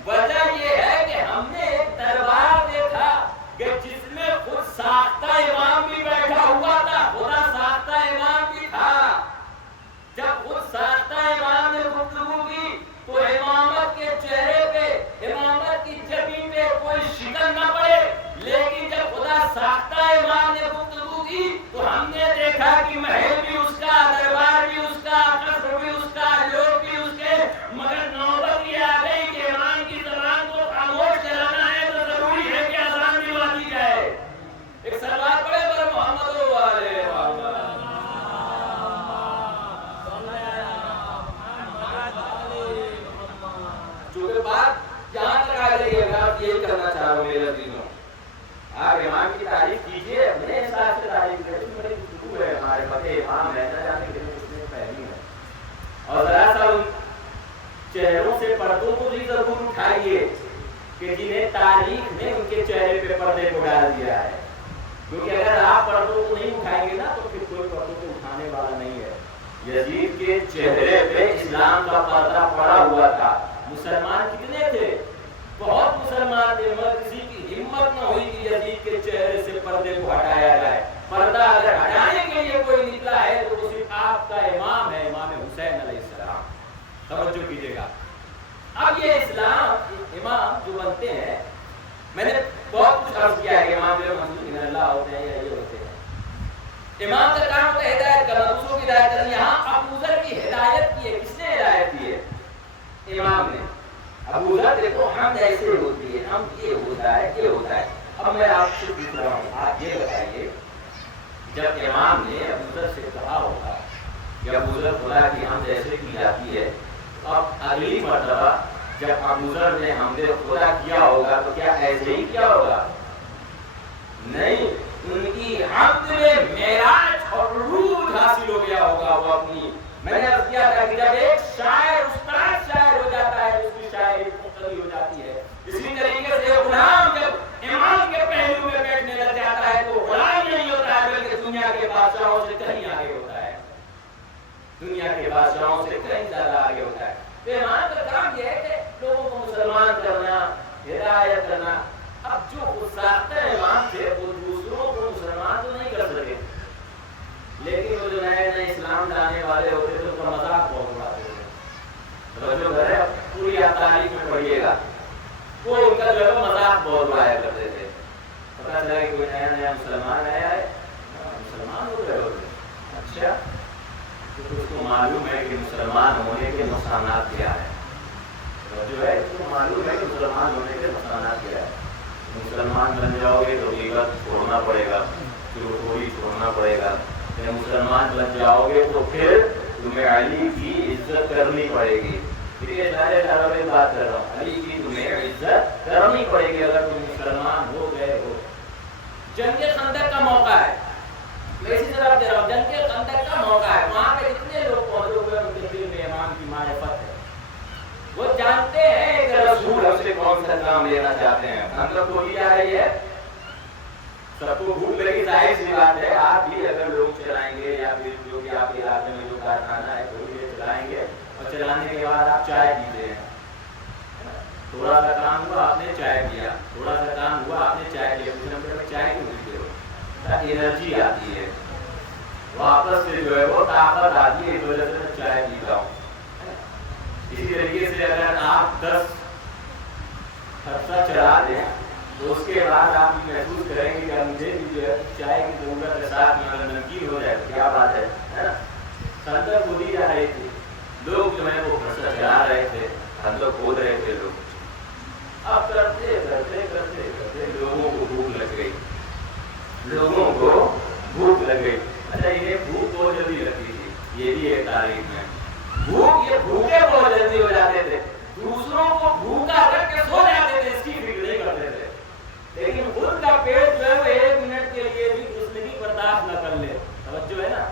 وجہ یہ ہے کہ ہم نے ایک دربار دیکھا کہ جس میں خود ساختہ امام بھی بیٹھا ہوا تھا, خدا ساختہ امام بھی تھا. جب خود ساختہ امام نے گفتگو کی تو امامت کے چہرے پہ, امامت کی جبین پہ کوئی شکن نہ پڑے, لیکن جب خدا ساختہ امام نے گفتگو کی تو ہم نے دیکھا کہ محل بھی اس کا, دربار بھی اس کا, قصر بھی اس کا, لوگ بھی اس کے, مگر نوبت یہ آ گئی کہ امام کی زبان کو خاموش کرانا ہے تو ضروری ہے کہ اذان دلوا دی جائے. ایک سلوات پڑھے پر محمد علیہ محمد. چونکہ بات جہاں تک آ رہی ہے, آپ یہی کرنا چاہ رہا ہوں میرے عزیزوں, آپ امام کی تعریف کیجیے, اپنے حساب سے تعریف کریں. بڑی گفتگو ہے, ہمارے پتے امام ہے, نہ جانے کتنے پہلی ہے. اور ذرا سا ان چہروں سے پردوں کو بھی ضرور اٹھائیے کہ جنہیں تاریخ نے ان کے چہرے پہ پردے کو ڈال دیا ہے, کیونکہ اگر آپ پردوں کو نہیں اٹھائیں گے نا تو پھر کوئی پردوں کو اٹھانے والا نہیں ہے. یزید کے چہرے پہ اسلام کا پردہ پڑا ہوا تھا. مسلمان کتنے تھے؟ بہت مسلمان تھے, مگر کسی کی ہمت نہ ہوئی کہ یزید کے چہرے سے پردے کو ہٹایا جائے. پردہ اگر ہٹانے کے لیے کوئی نکلا ہے تو وہ صرف آپ کا امام ہے, امام حسین علیہ السلام. توجہ کیجیے گا. اب یہ اسلام امام جو بنتے ہیں, میں نے بہت کچھ عرض کیا ہے کہ امام جو منصور اللہ ہوتے ہیں یا یہ ہوتے ہیں. امام کا کام ہوتا ہے ہدایت کرنا, دوسروں کی ہدایت کرنا. یہاں ابو ذر کی ہدایت کی ہے, کس نے ہدایت کی ہے؟ امام نے. ابو ذر دیکھو حمد ایسے ہوتی ہے, حمد یہ ہوتا ہے, یہ ہوتا ہے. اب میں آپ سے پوچھ رہا ہوں, آپ یہ بتائیے, جب امام نے ابو ذر سے کہا ہوگا کہ ابو ذر خدا کی حمد ایسے کی جاتی ہے, اب اگلی مرتبہ جب ابو ذر نے حمد خدا کیا ہوگا تو کیا ایسے ہی کیا ہوگا؟ نہیں, ان کی حمد میں معراج اور عروج حاصل ہو گیا ہوگا. وہ اپنی, میں نے عرض کیا تھا کہ جب ایک شاعر استاد شاعر ہو جاتا ہے اس کی شاعری مختلف ہو جاتی ہے. اسی طریقے سے غلام جب امام کے پہلو میں بیٹھنے لگ جاتا ہے تو غلام نہیں ہوتا ہے بلکہ دنیا کے بادشاہوں سے کہیں آگے ہوتا ہے, دنیا کے بادشاہوں سے کہیں زیادہ آگے ہوتا ہے. تو امام کا کام یہ ہے کہ لوگوں کو مسلمان کرنا, ہدایت کرنا. اب جو ساختہ امام تھے وہ دوسروں کو مسلمان تو نہیں کر سکے, لیکن وہ جو نئے نئے اسلام لانے والے ہوتے تھے ان کا مذاق بہت اڑاتے تھے. جو گھر ہے پوری تاریخ میں پڑھیے گا, وہ ان کا جو ہے مذاق بہت اڑایا کرتے تھے. پتا چلا کہ کوئی نیا نیا مسلمان آیا ہے, مسلمان ہو گئے ہوتے. اچھا, تو اس کو معلوم ہے کہ مسلمان ہونے کے نقصانات کیا ہے, جو ہے اس کو معلوم ہے کہ مسلمان ہونے کے نقصانات کیا ہے. مسلمان بن جاؤ گے تو غیبت چھوڑنا پڑے گا, چغلی چھوڑنا پڑے گا. جب مسلمان بن جاؤ گے تو پھر تمہیں علی کی عزت کرنی پڑے گی. یہ سارے میں بات کر رہا ہوں, علی کی تمہیں عزت کرنی پڑے گی اگر تم مسلمان ہو گئے ہو. جنگ خندق کا موقع ہے, میں اسی طرح دے رہا ہوں, جنگ خندق کا موقع ہے. وہاں پہ جتنے لوگ پہنچے ہوئے ان کے دل میں امام کی معرفت ہے, وہ جانتے ہیں کہ رسول ہم سے کون سا کام لینا چاہتے ہیں. ہم لوگ کو جا رہی ہے, سب کو بھوک لگی, ظاہر سی بات ہے. آپ بھی اگر لوگ چلائیں گے یا پھر جو بھی آپ کے علاقے میں جو کارخانہ ہے وہ بھی چلائیں گے, اور چلانے کے بعد آپ چائے پیتے ہیں. تھوڑا سا کام ہوا آپ نے چائے پیا, تھوڑا سا کام ہوا آپ نے چائے پیا. اس نمبر میں چائے کیوں پیتے ہو؟ انرجی آتی ہے, واپس سے جو ہے وہ طاقت آتی ہے, اس وجہ سے میں چائے پیتا ہوں. اسی طریقے سے اگر آپ 10 عرصہ چلا دیں تو اس کے بعد آپ یہ محسوس کریں گے کہ مجھے بھی جو ہے چائے کی ضرورت ہے, ساتھ میں اگر نمکین ہو جائے تو کیا بات ہے نا. خندق کھودی جا رہے تھے لوگ, جو ہے وہ عرصہ چلا رہے تھے, خندق کھود رہے تھے لوگ. اب کرتے کرتے کرتے کرتے لوگوں کو یہ بھوکے بہت جلدی ہو جاتے تھے، دوسروں کو بھوکا رکھ کے سو جاتے تھے، اس کی فکر نہیں کرتے تھے، لیکن خود کا پیٹ جو ہے وہ 1 منٹ کے لیے بھی گرسنگی برداشت نہ کر لے. توجہ ہے نا.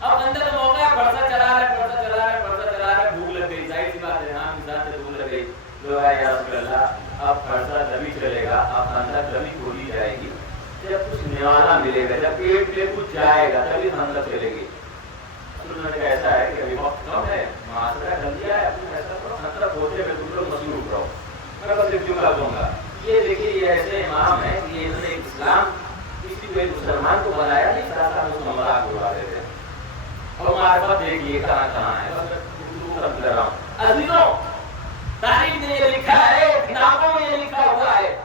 اب اندر موقع ہے، پرسہ چلا رہا ہے، بھوک لگ گئی، ظاہر سی بات ہے، ہاں انسان سے بھوک لگ گئی. جو ہے یا رسول اللہ اب پرسہ تبھی چلے گا، اب اندر تبھی کھولی جائے گی جب کچھ نوالا ملے گا، جب پیٹ میں کچھ جائے گا تبھی اندر چلے گی. ایسا ہے کہ ابھی وقت کم ہے، معاشرہ گندیا ہے، اپنے ایسا کرو اندر پہنچے میں تم لوگ مصروف رہو. میں بس ایک جملہ دوں گا. یہ دیکھیے یہ ایسے امام ہیں کہ انہوں نے اسلام کسی کو ایک مسلمان کو بنایا نہیں، ساتھ اس کو مذاق اڑاتے تھے. اور معرفت دیکھیے کہاں کہاں ہے. بس کر رہا ہوں عزیزوں، تاریخ نے یہ لکھا ہے، کتابوں میں یہ لکھا ہوا ہے،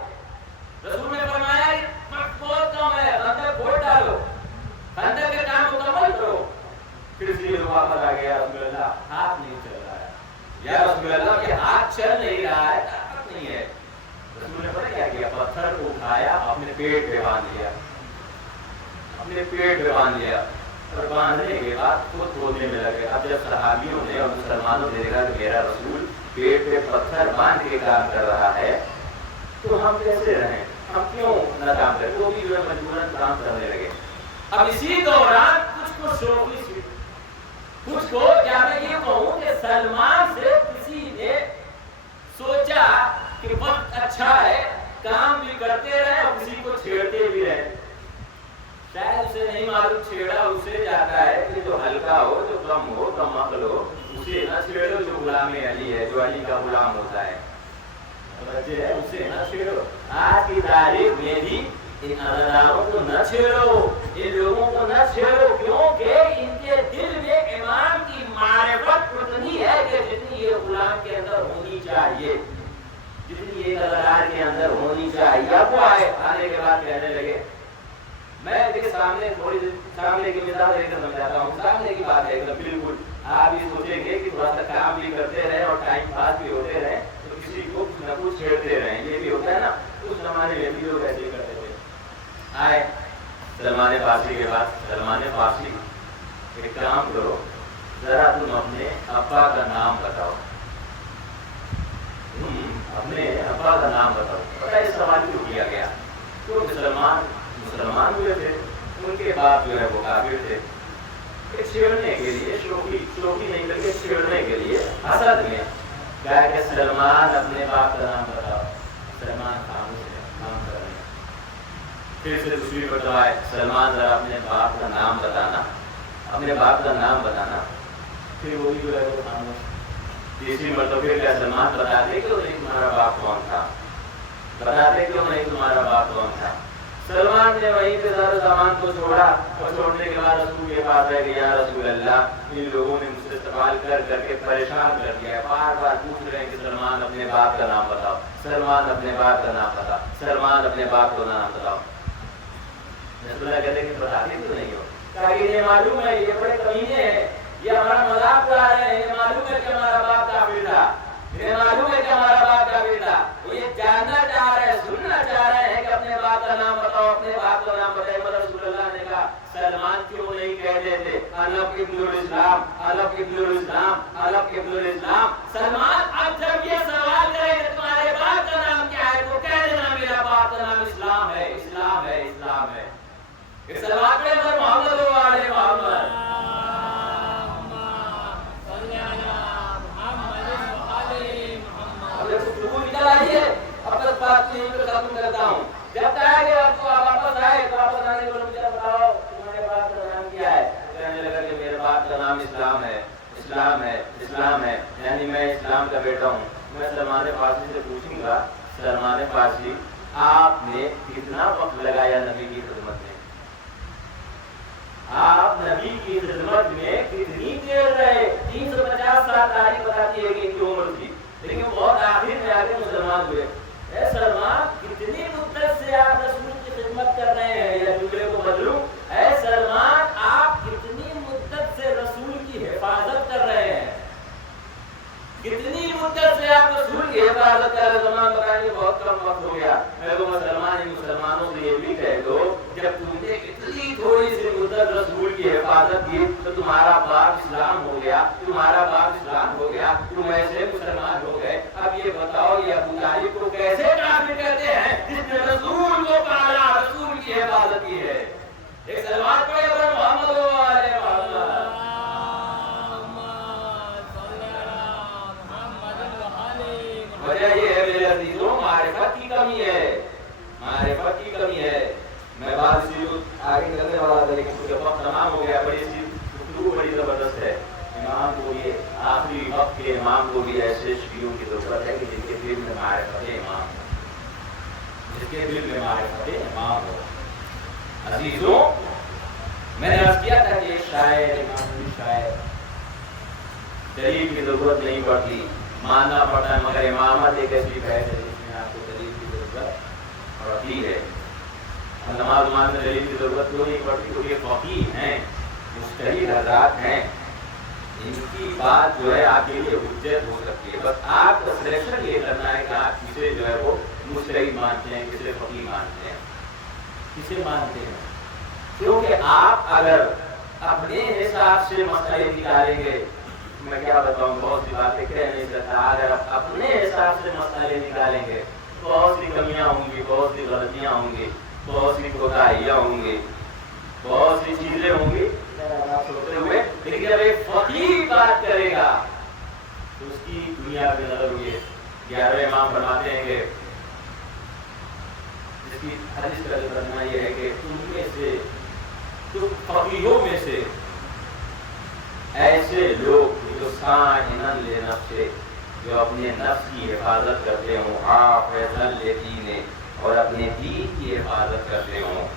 رسول نے فرمایا وقت بہت کم ہے، خندق کھود ڈالو، خندق کے کام مکمل کرو. پھر اس لیے واپس آ گیا، رسول اللہ ہاتھ نہیں چل رہا ہے، یا رسول اللہ کے ہاتھ چل نہیں رہا ہے، طاقت نہیں ہے. رسول نے پتہ کیا کیا؟ پتھر کو اٹھایا، اپنے پیٹ پہ باندھ لیا، اپنے پیٹ پہ باندھ لیا، اور باندھنے کے بعد خود کھودنے میں لگے. اب جب صحابیوں نے اور مسلمانوں نے دیکھا کہ میرا رسول پیٹ پہ پتھر باندھ کے کام کر رہا ہے تو ہم کیسے رہیں، ہم کیوں نہ کام کریں؟ وہ بھی جو ہے مجبوراً کام کرنے لگے. اب اسی دوران کچھ کو شوقی سی، کچھ کو کیا میں یہ کہوں کہ سلمان سے کسی نے سوچا کہ وقت اچھا ہے، کام بھی کرتے رہے اور کسی کو چھیڑتے بھی رہے. شاید اسے نہیں معلوم چھیڑا اسے جاتا ہے کہ جو ہلکا ہو، جو کم ہو، کم عقل ہو، اسے نہ چھیڑو. جو غلام علی ہے، جو علی کا غلام ہوتا ہے، بچے ہے، اسے نہ چھیڑو. آج کی تاریخ میں بھی ان اداروں کو نہ چھیڑو، ان لوگوں کو نہ چھیڑو، کیونکہ ان کے دل میں امام کی معرفت اتنی ہے کہ جتنی یہ غلام کے اندر ہونی چاہیے، جتنی یہ ادار کے اندر ہونی چاہیے. اب وہ آنے کے بعد کہنے لگے، میں دیکھیں سامنے تھوڑی دیر سامنے کی مثال دے کر سمجھاتا ہوں. سامنے کی بات ہے بالکل آپ یہ سوچیں گے کہ تھوڑا سا کام بھی کرتے رہے اور ٹائم پاس بھی ہوتے رہے تو کسی کو کچھ نہ کچھ چھیڑتے رہیں. یہ بھی ہوتا ہے نا، اس زمانے میں بھی لوگ ایسے کرتے تھے. آئے سلمان فارسی کے بعد سلمان فارسی، ایک کام کرو، ذرا تم اپنے ابا کا نام بتاؤ، تم اپنے ابا کا نام بتاؤ. پتہ ہے سوال کیوں کیا گیا؟ کیونکہ مسلمان ہوئے تھے، ان کے باپ جو ہے وہ کافر تھے. چھیڑنے کے لیے، شوقی نہیں بلکہ چھیڑنے کے لیے حسد میں کہا کہ سلمان اپنے باپ کا نام بتاؤ. سلمان خاموش ہے، کام کر رہے ہیں. پھر سے دوسری مرتبہ ہے، سلمان ذرا اپنے باپ کا نام بتانا، اپنے باپ کا نام بتانا. پھر وہی جو ہے وہ خاموش. تیسری مرتبہ پھر کیا سلمان بتاتے کیوں نہیں تمہارا باپ کون تھا، بتاتے کیوں نہیں تمہارا باپ کون تھا. سلمان نے وہیں پہ سارے سامان کو چھوڑا اور چھوڑنے کے بعد رسول کے پاس ہے کہ یا رسول اللہ ان لوگوں نے مجھ سے سوال کر کے پریشان کر دیا ہے، بار بار پوچھ رہے ہیں کہ سلمان اپنے باپ کا نام بتاؤ، سلمان اپنے باپ کا نام بتاؤ، سلمان اپنے باپ کا نام بتاؤ. رسول اللہ کہتے ہیں کہ بتاتے کیوں نہیں ہو؟ کہا کہ انہیں معلوم ہے یہ بڑے کمینے ہیں، یہ ہمارا مذاق اڑا رہے ہیں، انہیں معلوم ہے کہ ہمارا باپ کافر تھا، انہیں معلوم ہے کہ ہمارا باپ کافر تھا. یہ جاننا چاہ رہے ہیں، سننا چاہ رہے ہیں کہ اپنے باپ کا نام بتاؤ، اپنے باپ کا نام بتائے. مگر رسول اللہ نے کہا سلمان کیوں نہیں کہتے تھے الف ابن الاسلام، الف ابن الاسلام، الف ابن الاسلام. سلمان اب جب یہ سوال کرے کہ تمہارے باپ کا نام کیا ہے تو کہہ دینا میرا باپ کا نام اسلام ہے، اسلام ہے، اسلام ہے. اس سلام پہ محمد و آل محمد. اب تک بات نہیں تو ختم کرتا ہوں. جب تک آپ کو واپس آئے تو واپس آنے کو مجھے بتاؤ تمہارے باپ کا نام کیا ہے. کہنے لگا کہ میرے باپ کا نام اسلام ہے، اسلام ہے، اسلام ہے، یعنی میں اسلام کا بیٹا ہوں. میں سلمان فارسی سے پوچھوں گا، سلمان فارسی آپ نے کتنا وقت لگایا نبی کی خدمت میں؟ آپ نبی کی خدمت میں کتنی دیر رہے؟ 350 سال تاریخ بتاتی ہے کہ ان کی عمر تھی، لیکن بہت آخر میں آ کے مسلمان ہوئے. اے سلمان کتنی مدت سے آپ رسول کی خدمت کر رہے ہیں؟ یا جملے کو بدلوں، اے سلمان آپ کتنی مدت سے رسول کی حفاظت کر رہے ہیں؟ کتنی مدت سے آپ رسول کی حفاظت کر رہے ہیں؟ سلمان بتائیں گے بہت کم وقت ہو گیا. میں تو مسلمانوں سے یہ بھی کہہ دو جب تم نے اتنی تھوڑی سی مدت رسول کی حفاظت کی تو تمہارا باپ اسلام ہو گیا، تمہارا باپ اسلام ہو گیا. وجہ یہ ہے میرے عزیزوں، معرفت کی کمی ہے، معرفت کی کمی ہے۔ میں بات اسی کو آگے کرنے والا تھا لیکن کیونکہ وقت تمام ہو گیا، بڑی سی گفتگو بڑی زبردست ہے۔ امام کو یہ آخری وقت کے امام کو بھی ایسے شیعوں کی ضرورت ہے کہ جن کے دل میں معرفت امام ہو، جس کے دل میں معرفت امام ہو۔ عزیزوں، میں نے عرض کیا تھا کہ ایک شاعر، امام شاعر، دلیل کی ضرورت نہیں پڑتی، ماننا پڑتا ہے، مگر امامت ایک ایسی بحث ہے جس میں آپ کو دلیل کی ضرورت پڑتی ہے۔ نماز میں دلیل کی ضرورت کیوں نہیں پڑتی؟ کیونکہ فقیہ ہیں، مجتہد حضرات ہیں، ان کی بات جو ہے آپ کے لیے حجت ہو سکتی ہے۔ بس آپ کا سلیکشن یہ کرنا ہے کہ آپ کسے جو ہے وہ مجتہد مانتے ہیں، کسے فقیہ مانتے ہیں، کسے مانتے ہیں۔ کیونکہ آپ اگر اپنے حساب سے مسئلے نکالیں گے، میں کیا بتاؤں، بہت سی باتیں کہہ نہیں سکتا، اگر آپ اپنے حساب سے مسئلے نکالیں گے بہت سی کمیاں ہوں گی، بہت سی غلطیاں ہوں گی، بہت سی کوتاہیاں ہوں گی، بہت سی چیزیں ہوں گی سوچتے ہوئے۔ لیکن جب ایک فقیہ بات کرے گا تو اس کی دنیا پہ نظر ہوئی ہے۔ 11ویں امام فرماتے ہیں کہ جس کی حدیث کا ترجمہ یہ ہے کہ تم میں سے، تم فقیہوں میں سے ایسے لوگ جو صانعاً لنفسہ، جو اپنے نفس کی حفاظت کرتے ہوں، حافظاً لدینہ، اور اپنے دین کی حفاظت کرتے ہوں،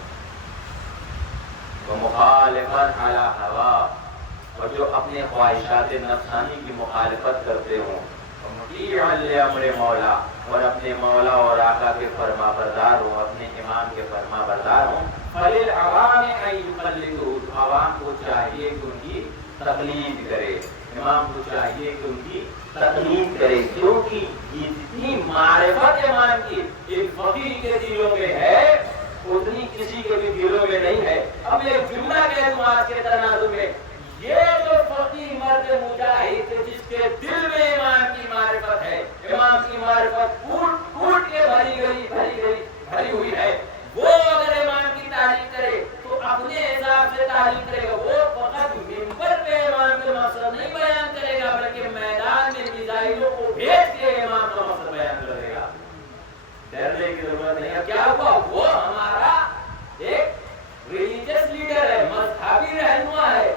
ومخالفاً علی ہوا، اور جو اپنے خواہشات نفسانی کی مخالفت کرتے ہوں، مطیعاً لامر مولا، اور اپنے مولا اور آقا کے فرما بردار ہوں، اپنے امام کے فرما بردار ہوں، فللعوام ان یقلدوہ، عوام کو چاہیے کہ ان کی تقلید کرے، امام کو چاہیے کہ ان کی تقلید کرے، کیونکہ جتنی معرفت امام کی ایک فقیہ کے دلوں میں ہے اتنی کسی کے بھی دلوں میں نہیں ہے۔ اب ایک جملہ کہہ دوں آج کے تناظر میں، یہ جو فقیہ مرد مجاہد جس کے دل میں امام کی معرفت ہے، امام کی معرفت پھوٹ پھوٹ کے بھری ہوئی ہے، وہ اگر امام کی تعریف کرے تو اپنے حساب سے تعریف کرے گا، وہ فقط منبر پہ امام کا مقصد نہیں بیان کرے گا بلکہ میدان میں میزائلوں کو بھیج کے امام کا مقصد بیان کرے گا۔ ڈرنے کی ضرورت نہیں ہے۔ کیا ہوا؟ وہ ہمارا ایک ریلیجس لیڈر ہے، مذہبی رہنما ہے،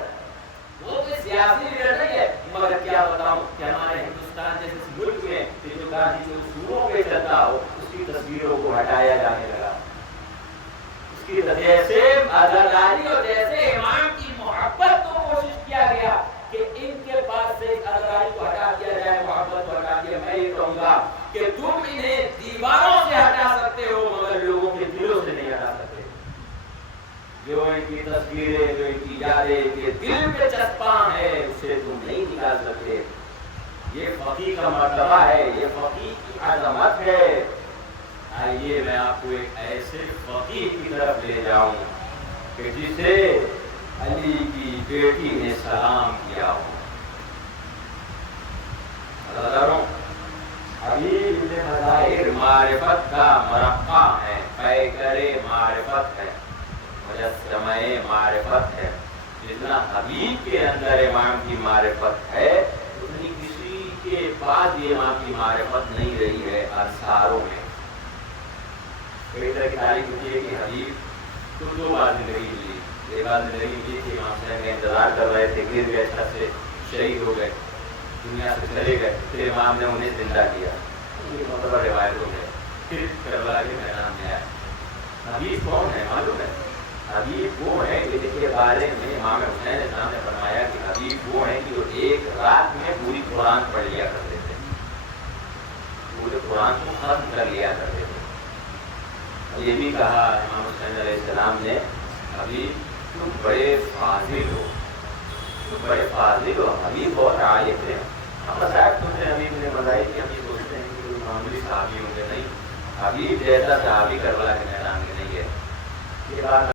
وہ کوئی سیاسی لیڈر نہیں ہے۔ مگر کیا بتاؤں کہ ہمارے ہندوستان جیسے ملک میں کہ جو گاندھی کے اصولوں پہ چلتا ہو اس کی تصویروں کو ہٹایا جانے لگا، اس کی جیسے عزاداری اور جیسے امام کی محبت کو کوشش کیا گیا کہ ان کے پاس سے عزاداری کو ہٹا دیا جائے، محبت کو ہٹا دیا۔ میں یہ کہوں گا کہ تم انہیں دیواروں سے ہٹا سکتے ہو مگر لوگوں کے دلوں سے نہیں ہٹا سکتے۔ جو ان کی تصویریں، جو ان کی یادیں کے دل میں چسپاں ہے اسے تم نہیں نکال سکتے۔ یہ فقیہ کا مرتبہ ہے، یہ فقیہ کی عظمت ہے۔ آئیے میں آپ کو ایک ایسے فقیہ کی طرف لے جاؤں کہ جسے علی کی بیٹی نے سلام کیا ہو۔ حبیب ابن مظاہر معرفت کا مرقع ہے، پیکر معرفت ہے، مجسمہ معرفت ہے۔ جتنا حبیب کے اندر امام کی معرفت ہے اتنی کسی کے بعد یہ امام کی معرفت نہیں رہی ہے انصاروں میں۔ کئی طرح کی تعریف ہوتی ہے کہ حبیب تو دو بار زندگی ملی، ایک بار زندگی ملی کہ امام صاحب کا انتظار کر رہے تھے، گر گئے چھت سے، شہید ہو گئے، دنیا سے چلے گئے، پھر امام نے انہیں زندہ کیا، یہ معتبر روایتوں میں پھر کربلا کے میدان میں آئے۔ حبیب کون ہے معلوم ہے؟ حبیب وہ ہے کہ جس کے بارے میں امام حسین نے فرمایا کہ حبیب وہ ہے کہ جو ایک رات میں پوری قرآن پڑھ لیا کرتے تھے، پورے قرآن کو ختم کر لیا کرتے تھے۔ یہ بھی کہا امام حسین علیہ السلام نے، حبیب تم بڑے فاضل ہو، تم بڑے فاضل ہو، حبیب بہت عالم تھے۔ ہم صاحب تم سے حبیب نے بتائی کہ ہم یہ سوچتے ہیں کہ کوئی معمولی صحابی ہوں گے، نہیں، حبیب جیسا صحابی کربلا کے میدان میں نہیں ہے۔ یہ بات